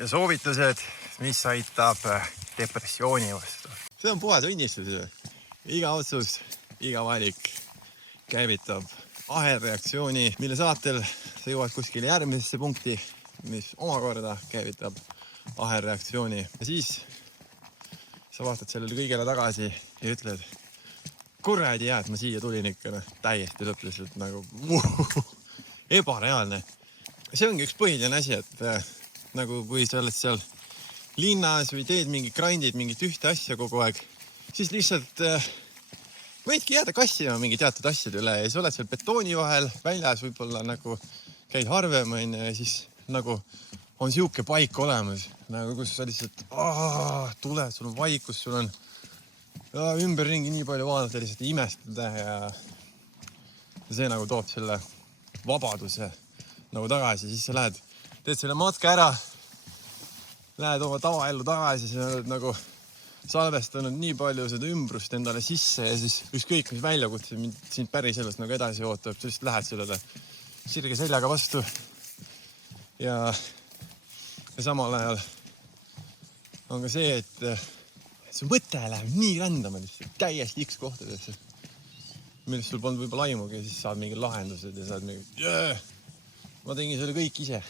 ja soovitused, mis aitab depressiooni vastu. See on puhas õnnistus. Iga otsus, iga valik käivitab ahelreaktsiooni, mille saatel sa jõuad kuskile järgmisesse punkti, mis omakorda käivitab ahelreaktsiooni. Ja siis sa vaatad sellele kõigele tagasi ja ütled, kuradi hea, et ma siia tulin ikka, täiesti lõpliselt nagu ebareaalne. See ongi üks põhiline asi, et nagu kui sa oled seal linnas või teed mingit grindid, mingit ühte asja kogu aeg, siis lihtsalt võidki jääda kassima mingi teatud asjade üle ja siis oled seal betooni vahel, väljas võib-olla nagu käid harvem ja siis nagu on siuke paik olemas, nagu kus sa lihtsalt tuled, sul on vaikus, sul on ümberringi nii palju vaadata, lihtsalt imestada ja see nagu toob selle vabaduse nagu tagasi, siis sa lähed, teed selle matka ära, lähed oma tavaellu tagasi, sa oled nagu salvestanud nii palju seda ümbrust endale sisse ja siis ükskõik, mis väljakutse sind päriselus nagu edasi ootab, sa lihtsalt lähed sellele sirge seljaga vastu ja samal ajal on ka see, et su mõte läheb nii rändama lihtsalt täiesti X kohtadesse, millest sul polnud võib-olla aimugi ja siis saad mingid lahendused ja saad mingi, ma tegin selle kõik ise.